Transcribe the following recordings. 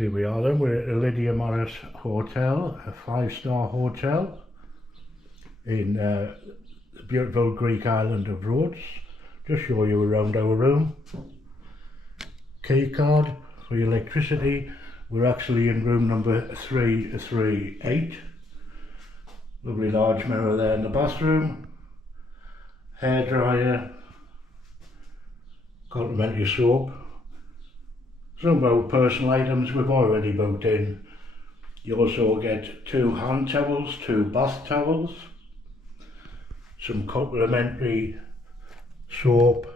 Here we are then, we're at the Lydia Maris Hotel, a 5-star hotel in the beautiful Greek island of Rhodes. Just show you around our room. Key card for your electricity. We're actually in room number 338. Lovely large mirror there in the bathroom. Hairdryer. Complimentary soap. Some of our personal items we've already booked in. You also get 2 hand towels, 2 bath towels, some complimentary soap,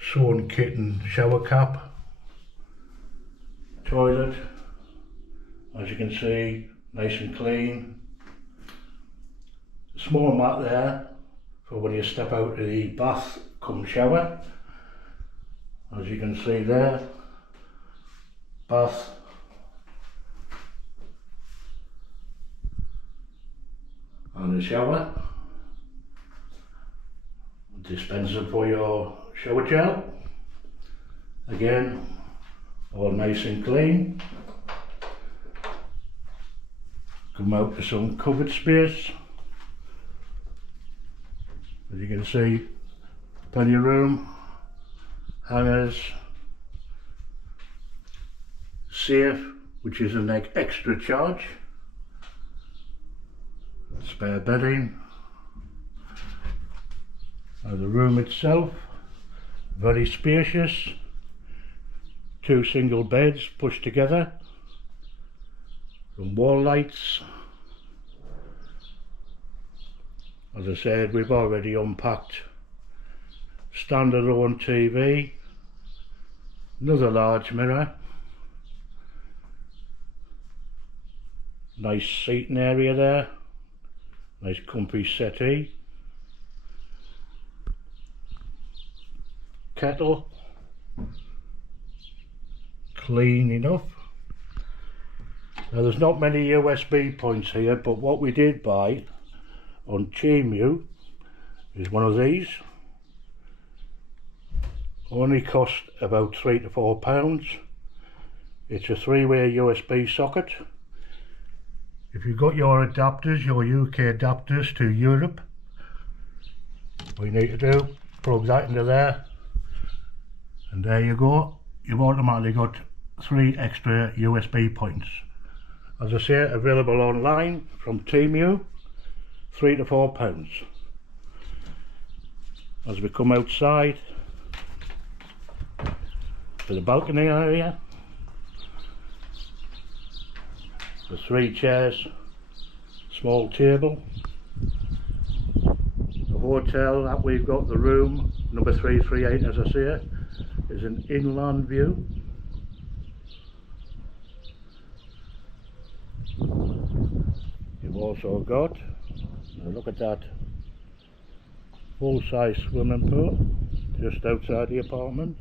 sewn kitten shower cap, toilet, as you can see, nice and clean. Small mat there for when you step out of the bath come shower. As you can see there, bath, and the shower, dispenser for your shower gel, again all nice and clean. Come out to some covered space, as you can see, plenty of room. Hangers, safe, which is an extra charge, spare bedding, and the room itself, very spacious, 2 single beds pushed together, some wall lights. As I said, we've already unpacked standalone TV. Another large mirror, nice seating area there, nice comfy settee, kettle, clean enough. Now there's not many USB points here, but what we did buy on Temu is one of these. Only cost about £3 to £4. It's a 3-way USB socket. If you've got your adapters, your UK adapters to Europe, what you need to do, plug that into there, and there you go. You've automatically got 3 extra USB points. As I say, available online from Temu, £3 to £4. As we come outside to the balcony area, the 3 chairs, small table. The hotel that we've got, the room number 338, as I say, is an inland view. You've also got, look at that, full-size swimming pool just outside the apartment.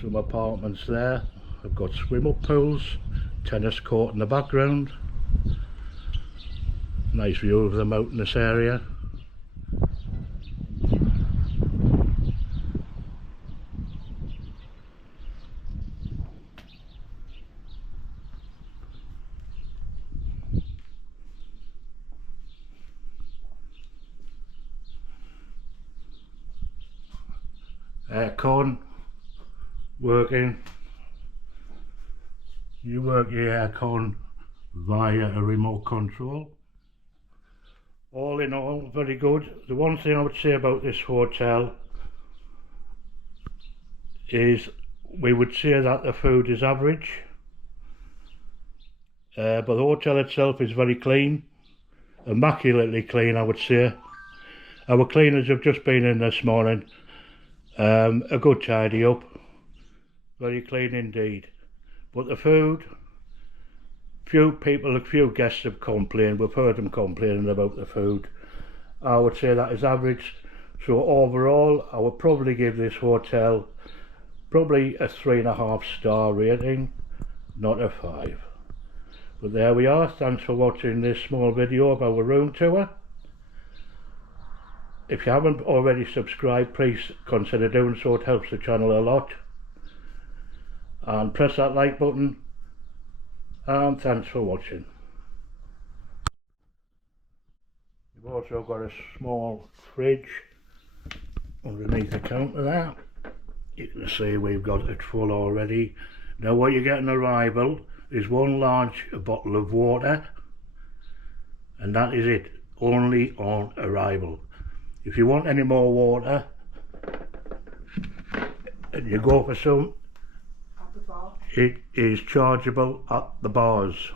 Some apartments there have got swim-up pools, tennis court in the background. Nice view of the mountainous area. Aircon working. You work your aircon via a remote control. All in all, very good. The one thing I would say about this hotel is we would say that the food is average, but the hotel itself is very clean, immaculately clean, I would say. Our cleaners have just been in this morning. A good tidy up, very clean indeed. But the food, few guests have complained. We've heard them complaining about the food. I would say that is average. So overall, I would probably give this hotel probably a 3.5 star rating, not a 5. But there we are. Thanks for watching this small video of our room tour. If you haven't already subscribed, please consider doing so. It helps the channel a lot. and press that like button, and thanks for watching. We've also got a small fridge underneath the counter there. You can see we've got it full already. Now what you get on arrival is one large bottle of water, and that is it, only on arrival. If you want any more water and you go for some, it is chargeable at the bars.